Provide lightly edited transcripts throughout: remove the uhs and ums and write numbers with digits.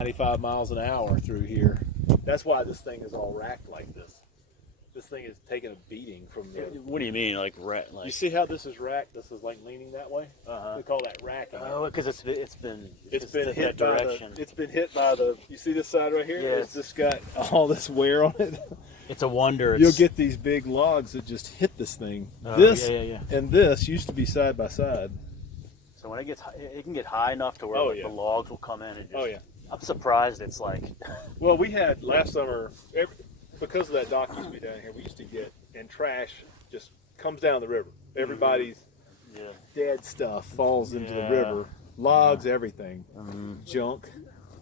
95 miles an hour through here. That's why this thing is all racked like this. This thing is taking a beating from the. What do you mean, like You see how this is racked? This is like leaning that way. We call that racking. Oh, because it's been hit by direction. it's been hit by the. You see this side right here? Yeah, It's just got all this wear on it. It's a wonder. You'll get these big logs that just hit this thing. Yeah. And this used to be side by side. So when it gets, it can get high enough to where the logs will come in and just. I'm surprised it's like. Well, we had last summer, because of that dock used to be down here, we used to get, and trash just comes down the river. Everybody's dead stuff falls into the river. Logs, everything. Junk,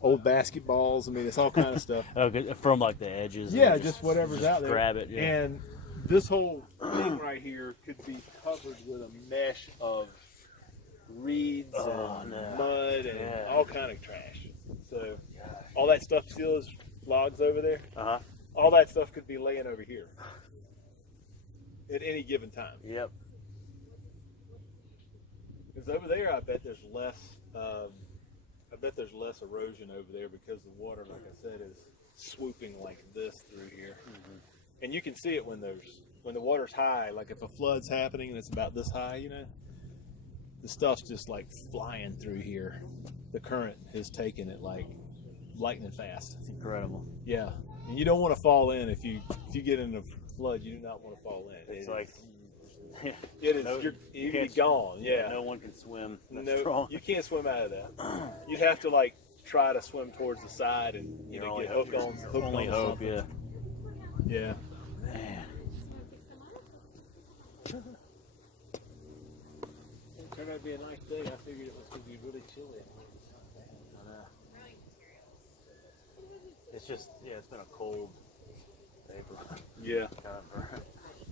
old basketballs. I mean, it's all kind of stuff. From like the edges. Yeah, just whatever's out there. Grab it. Yeah. And this whole thing right here could be covered with a mesh of reeds and mud and all kind of trash. So all that stuff still is logs over there. All that stuff could be laying over here at any given time. Yep. Because over there, I bet there's less. I bet there's less erosion over there because the water, like I said, is swooping like this through here. And you can see it when the water's high. Like if a flood's happening and it's about this high, you know, the stuff's just like flying through here. The current is taking it like lightning fast. It's incredible. Yeah, and you don't want to fall in if you get in a flood. You do not want to fall in. It's like it is. You'd be gone. Yeah. No one can swim. No, you can't swim out of that. You'd have to like try to swim towards the side and get hooked on Only hope. Something. Yeah. Man. It turned out to be a nice day. I figured it was going to be really chilly. It's just, it's been a cold April. Yeah.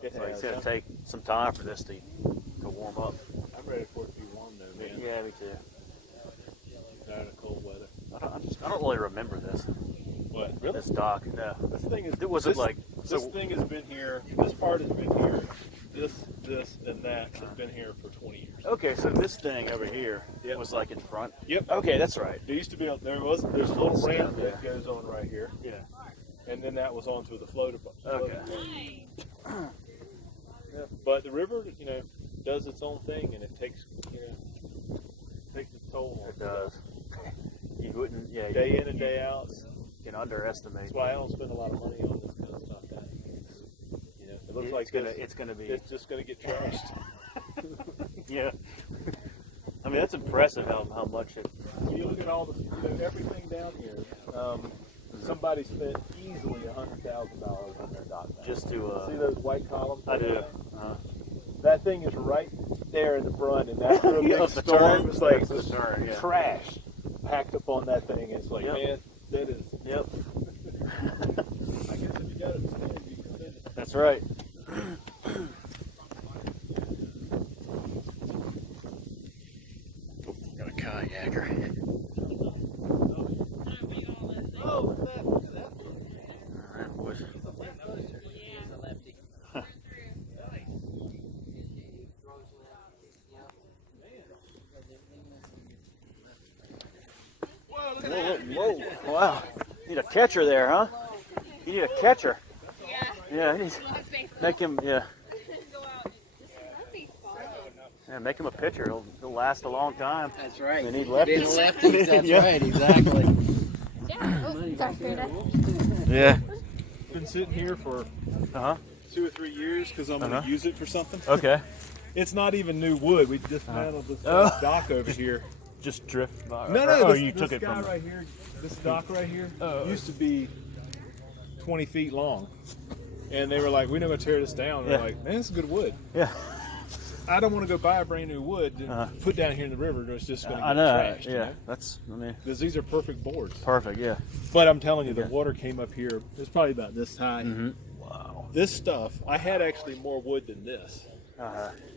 It's going to take some time for this to warm up. I'm ready for it to be warm though, man. Yeah, me too. I'm tired of cold weather. I don't really remember this. What? Really? This dock. No. This thing is. This thing has been here. This part has been here. This, and that has been here for 20 years. Okay, so this thing over here was like in front. Yep. Okay, that's right. There used to be. There's a little ramp that goes on right here. Yeah. And then that was onto the floater. Okay. Yeah. But the river, does its own thing, and it takes, takes its toll on it. Does. You wouldn't, day in and day out. You can underestimate. That's why I don't spend a lot of money on this kind of stuff down here. It looks like it's just gonna get trashed. Yeah. I mean, that's impressive how much it. When you look at all everything down here, somebody spent easily $100,000 on their dock. Just to see those white columns? I do. That thing is right there in the front, and after a big storm, it was like this trash packed up on that thing. It's like, man, that is. Yep. I guess if you got it, you can spend it. That's right. Got a kayaker. Oh, Whoa. Wow. You need a catcher there, huh? You need a catcher. Yeah. Make him, Yeah, make him a pitcher. He'll last a long time. That's right. They need lefties. That's right, exactly. Yeah. Been sitting here for 2 or 3 years because I'm going to use it for something. Okay. It's not even new wood. We just handled this dock over here. Just drift by. No. You took it guy from right here. This dock right here used to be 20 feet long, and they were like, "We're not going to tear this down." We're like, "Man, it's good wood." Yeah. I don't want to go buy a brand new wood and put down here in the river. It's just going to get trashed. Yeah. That's. Because these are perfect boards. Perfect. Yeah. But I'm telling you, the water came up here. It's probably about this high. Wow. This stuff, I had actually more wood than this,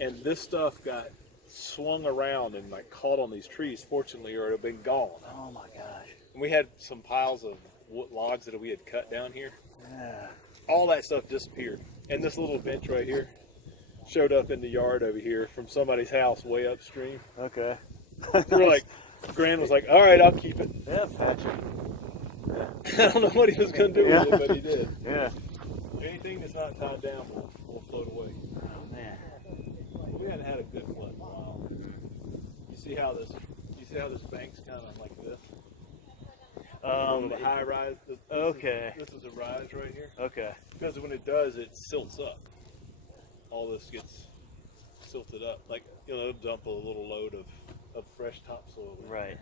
and this stuff got swung around and like caught on these trees, fortunately, or it would have been gone. Oh my gosh. And we had some piles of logs that we had cut down here. Yeah. All that stuff disappeared. And this little bench right here showed up in the yard over here from somebody's house way upstream. Okay. We were like, Gran was like, all right, I'll keep it. Yeah, Patrick. I don't know what he was going to do with it, but he did. Yeah. Anything that's not tied down will float away. Oh man. We hadn't had a good flood in a while. You see how this bank's kind of like this? The high rise. Okay. This is a rise right here. Okay. Because when it does, it silts up. All this gets silted up. Like, it'll dump a little load of fresh topsoil. Right.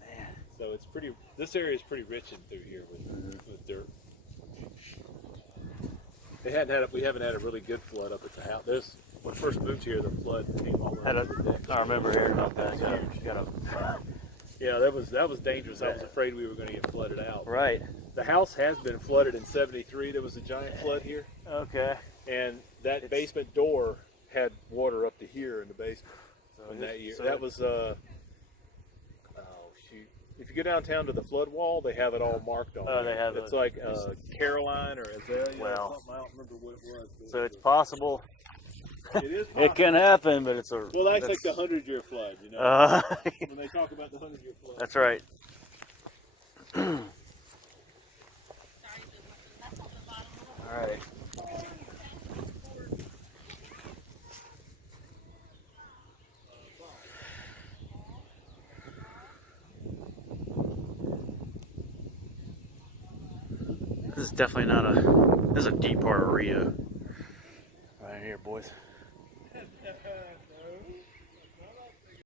Man. So it's pretty. This area is pretty rich in through here with dirt. We haven't had a really good flood up at the house. When we first moved here, the flood came all over the deck. I remember hearing about that. Yeah, that was dangerous. I was afraid we were going to get flooded out. Right. The house has been flooded in '73. There was a giant flood here, Okay. and that basement door had water up to here in the basement. So In that year, so that was oh shoot! If you go downtown to the flood wall, they have it all marked on. Oh, there. they have It's it. like Caroline or Azalea. Well, or something. I don't remember what it was. But So it's possible. it is. It can happen, but it's a. Well, that's like the 100-year flood, you know. When they talk about the 100-year flood. That's right. All right. This is definitely not a. This is a deep part of Rio. Right here, boys.